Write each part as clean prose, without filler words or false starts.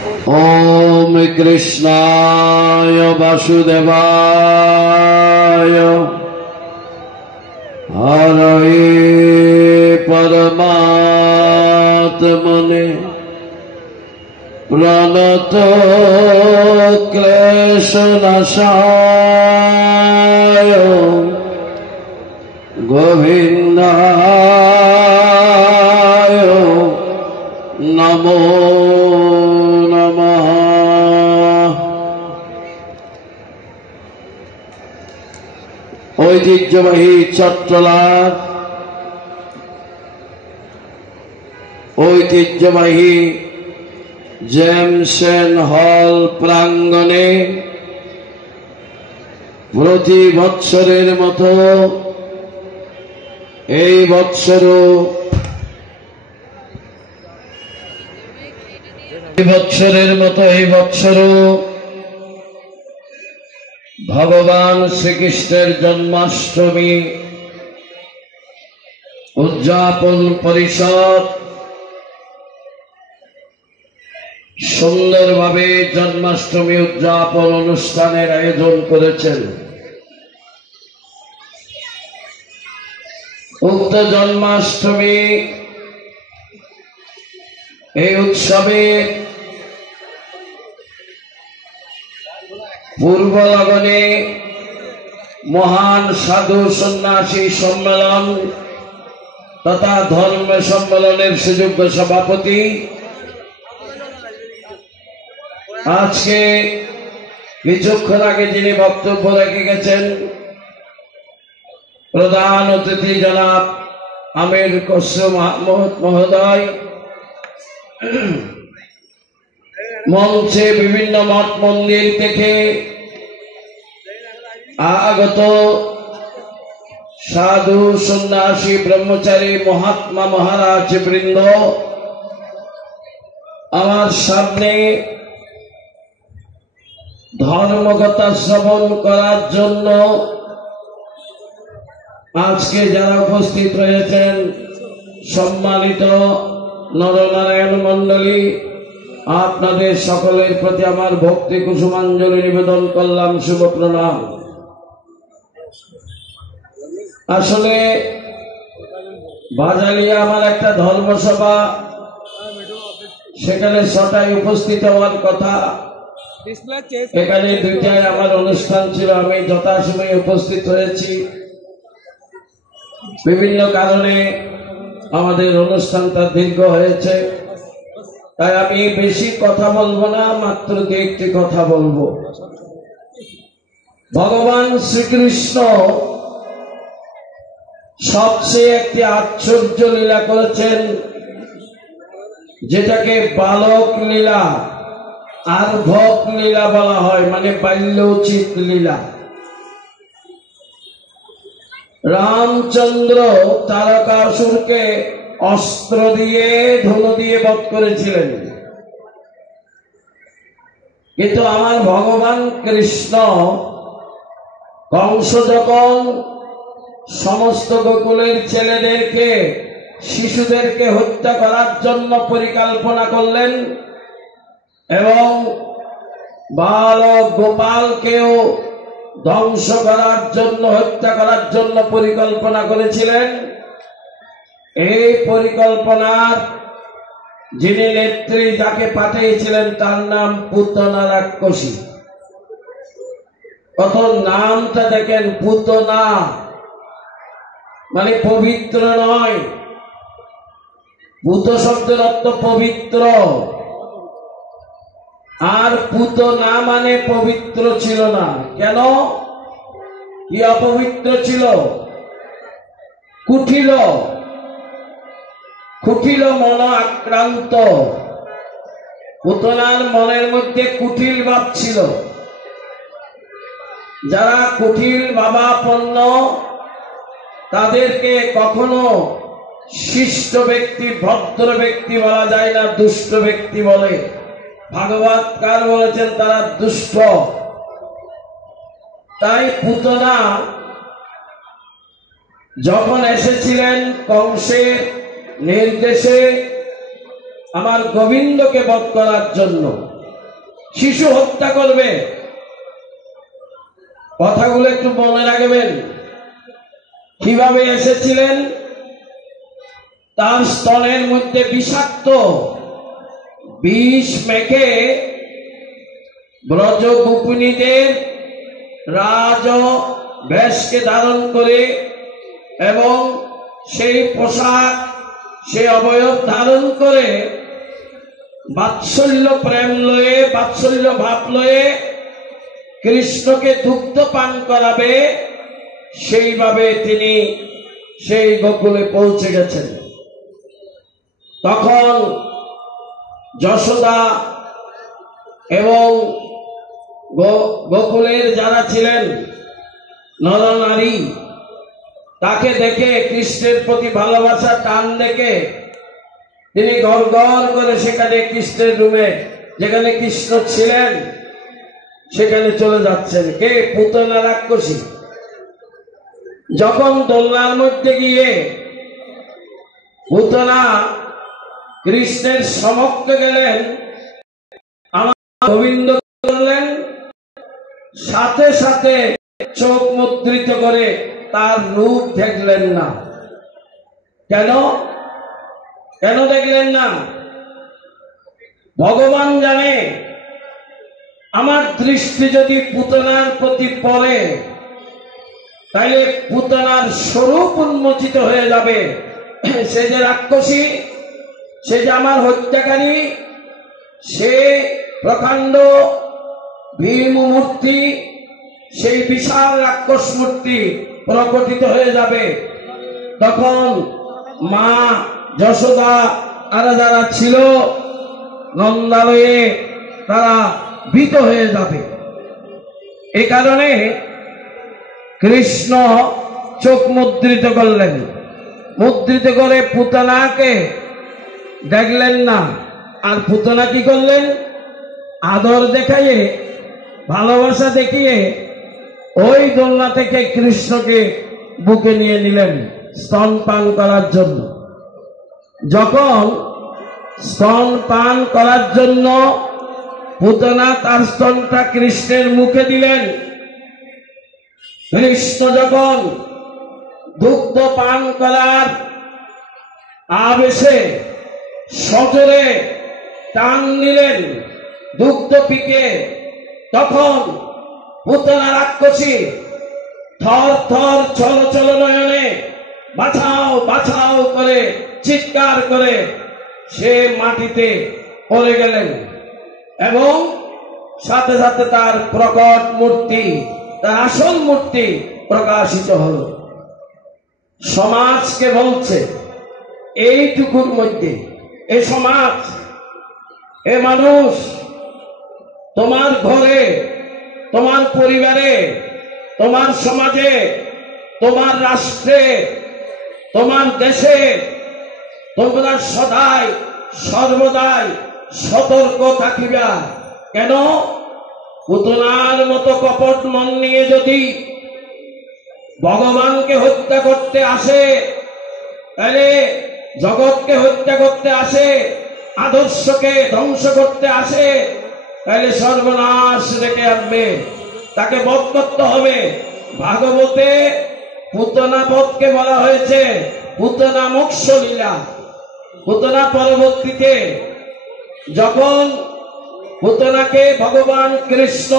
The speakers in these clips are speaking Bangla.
ओम कृष्णाय वासुदेवाय हरये परमात्मने प्रणत क्लेशनाशाय गोविन्दाय नमो नमः। ঐতিহ্যবাহী চট্টলার ঐতিহ্যবাহী জেমসেন হল প্রাঙ্গণে প্রতি বৎসরের মতো এই বৎসরও ভগবান শ্রীকৃষ্ণের জন্মাষ্টমী উদযাপন পরিষদ সুন্দরভাবে জন্মাষ্টমী উদযাপন অনুষ্ঠানের আয়োজন করেছেন। উক্ত জন্মাষ্টমী এই উৎসবে পূর্ব লগনে মহান সাধু সন্ন্যাসী সম্মেলন তথা ধর্ম সম্মেলনের সুযোগ্য সভাপতি আজকে কিছুক্ষণ আগে যিনি বক্তব্য রেখে গেছেন প্রধান অতিথি জনাব আমির খসরু মহোদয়, মঞ্চে বিভিন্ন মঠ মন্দির থেকে আগত সাধু সন্ন্যাসী ব্রহ্মচারী মহাত্মা মহারাজ বৃন্দ আমার সামনে ধর্মকথা শ্রবণ করার জন্য আজকে যারা উপস্থিত রয়েছেন সম্মানিত নরনারায়ণ মণ্ডলী, আপনাদের সকলের প্রতি আমার ভক্তি কুসুমাঞ্জলি নিবেদন করলাম, শুভ প্রণাম। আসলে বাজালিয়া আমার একটা ধর্মসভা, সেখানে 6টায় উপস্থিত হওয়ার কথা, এখানে 2টায় আমার অনুষ্ঠান ছিল, আমি যথাসময়ে উপস্থিত হয়েছি। বিভিন্ন কারণে আমাদের অনুষ্ঠানটা দীর্ঘ হয়েছে, তাই আমি বেশি কথা বলবো না, মাত্র 2টি কথা বলবো। ভগবান শ্রীকৃষ্ণ সবচেয়ে একটি আশ্চর্য লীলা করেছেন, যেটাকে বালক লীলা আর্ভক লীলা বলা হয়, মানে বাল্যোচিত লীলা। রামচন্দ্র তারকাসুরকে অস্ত্র দিয়ে ধনু দিয়ে বধ করেছিলেন, কিন্তু আমার ভগবান কৃষ্ণ কংস যখন সমস্ত গোকুলের ছেলেদেরকে শিশুদেরকে হত্যা করার জন্য পরিকল্পনা করলেন এবং বালক গোপালকেও ধ্বংস করার জন্য হত্যা করার জন্য পরিকল্পনা করেছিলেন, এই পরিকল্পনার যিনি নেত্রী যাকে পাঠিয়েছিলেন তার নাম পুতনা রাক্ষসী। প্রথম নামটা দেখেন, পুতনা মানে পবিত্র নয়, পুত শব্দের অর্থ পবিত্র, আর পুতনা মানে পবিত্র ছিল না। কেন? কি অপবিত্র ছিল? কুটিল, কুটিল মন আক্রান্ত। পুতনার মনের মধ্যে কুটিল ভাব ছিল। যারা কুটিল ভাবাপন্ন তাদেরকে কখনো শিষ্ট ব্যক্তি ভদ্র ব্যক্তি বলা যায় না, দুষ্ট ব্যক্তি বলে। ভাগবতকার বলেছেন তারা দুষ্ট। তাই পুতনা যখন এসেছিলেন কংসের নির্দেশে আমার গোবিন্দকে বধ করার জন্য, শিশু হত্যা করবে। কথাগুলো একটু মনে রাখবেন। কিভাবে এসেছিলেন? তার স্তনের মধ্যে বিষাক্ত বিষ মেখে ব্রজ গোপিনীদের রাজ বেশকে ধারণ করে এবং সেই পোশাক, সে অবয়ব ধারণ করে বাৎসল্য প্রেম লয়ে, বাৎসল্য ভাব লয়ে কৃষ্ণকে দুগ্ধ পান করাবে, সেইভাবে তিনি সেই গোকুলে পৌঁছে গেছেন। তখন যশোদা এবং গোকুলের যারা ছিলেন নরনারী, তাকে দেখে কৃষ্ণের প্রতি ভালোবাসা টান দেখে তিনি গড় গড় করে সেখানে কৃষ্ণের রুমে, যেখানে কৃষ্ণ ছিলেন সেখানে চলে যাচ্ছেন। কে? পুতনা রাক্ষসী। যখন দোলনার মধ্যে গিয়ে পুতনা কৃষ্ণের সমক্ষে গেলেন, আমার গোবিন্দ করলেন, সাথে সাথে চোখ মুদ্রিত করে তার রূপ দেখলেন না। কেন? কেন দেখলেন না? ভগবান জানে আমার দৃষ্টি যদি পুতনার প্রতি পড়ে তাহলে পুতনার স্বরূপ উন্মোচিত হয়ে যাবে। সে যে রাক্ষসী, সে যে আমার হত্যাকারী, সে প্রকাণ্ড ভীম মূর্তি, সেই বিশাল রাক্ষস মূর্তি প্রকটিত হয়ে যাবে। তখন মা যশোদা আর যারা ছিল নন্দালয়ে তারা ভীত হয়ে যাবে। এ কারণে কৃষ্ণ চোখ মুদ্রিত করলেন, মুদ্রিত করে পুতনাকে দেখলেন না। আর পুতনা কি করলেন? আদর দেখাইয়ে, ভালোবাসা দেখিয়ে ওই দোলনা থেকে কৃষ্ণকে বুকে নিয়ে নিলেন স্তন পান করার জন্য। যখন স্তন পান করার জন্য পুতনা তার স্তনটা কৃষ্ণের মুখে দিলেন, কৃষ্ণ যখন দুগ্ধ পান করার আবেশে সজোরে টান নিলেন দুগ্ধ পিকে, তখন পুতনা রাক্ষসী থর থর চল চল নয়নে বাঁচাও বাঁচাও করে চিৎকার করে সে মাটিতে পড়ে গেলেন এবং সাথে সাথে তার প্রকট মূর্তি, তার আসল মূর্তি প্রকাশিত হল। সমাজকে বলছে এইটুকুর মধ্যে, এ সমাজ, এ মানুষ, তোমার ঘরে, তোমার পরিবারে, তোমার সমাজে, তোমার রাষ্ট্রে, তোমার দেশে তোমরা সদাই সর্বদাই সতর্ক থাকিবা। কেন? পুতনার মতো কপট মন নিয়ে যদি ভগবানকে হত্যা করতে আসে, তাহলে জগৎকে হত্যা করতে আসে, আদর্শকে ধ্বংস করতে আসে, তাহলে সর্বনাশ রেখে আনবে, তাকে বধ করতে হবে। ভাগবতে পুতনা বধকে বলা হয়েছে পুতনা মোক্ষ লীলা। পুতনা পরবর্তীতে যখন পুতনাকে ভগবান কৃষ্ণ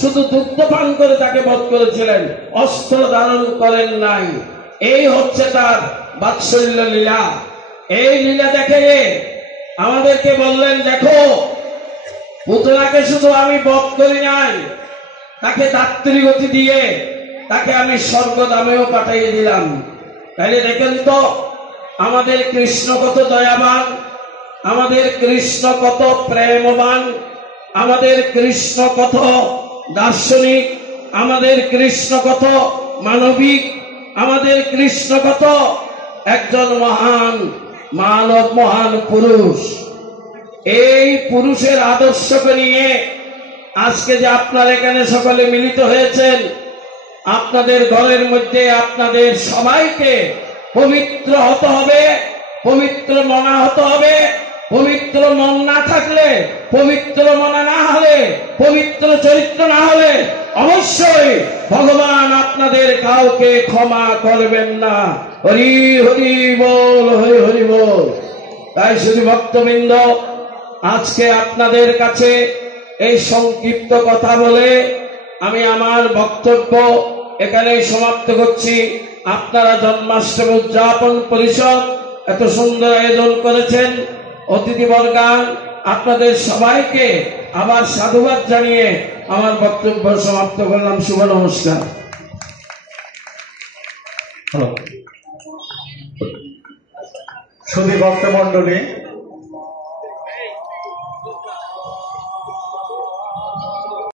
শুধু দুগ্ধ পান করে তাকে বধ করেছিলেন, অস্ত্র ধারণ করেন নাই। এই হচ্ছে তার বাৎসল্য লীলা। এই লীলা দেখে আমাদেরকে বললেন, দেখো পুতনাকে শুধু আমি বধ করি নাই, তাকে দাত্রীগতি দিয়ে তাকে আমি স্বর্গধামেও পাঠিয়ে দিলাম। তাইলে দেখেন তো আমাদের কৃষ্ণ কত দয়াবান, আমাদের কৃষ্ণ কত প্রেমবান, আমাদের কৃষ্ণ কত দার্শনিক, আমাদের কৃষ্ণ কত মানবিক, আমাদের কৃষ্ণ কত একজন মহান মানব, মহান পুরুষ। এই পুরুষের আদর্শকে নিয়ে আজকে যে আপনারা এখানে সকলে মিলিত হয়েছেন, আপনাদের ঘরের মধ্যে আপনাদের সবাইকে পবিত্র হতে হবে, পবিত্র মনা হতে হবে, পবিত্র মন না থাকলে, পবিত্র মনে না হলে, পবিত্র চরিত্র না হলে অবশ্যই ভগবান আপনাদের কাউকে ক্ষমা করবেন না। হরি হরি বল, হরি হরি বল। তাই শুধু ভক্তবৃন্দ, আজকে আপনাদের কাছে এই সংক্ষিপ্ত কথা বলে আমি আমার বক্তব্য এখানেই সমাপ্ত করছি। আপনারা জন্মাষ্টমী উদযাপন পরিষদ এত সুন্দর আয়োজন করেছেন, অতিথিবর্গান, আপনাদের সবাইকে আবার সাধুবাদ জানিয়ে আমার বক্তব্য সমাপ্ত করলাম। শুভ নমস্কার। সুধী ভক্তমণ্ডলী,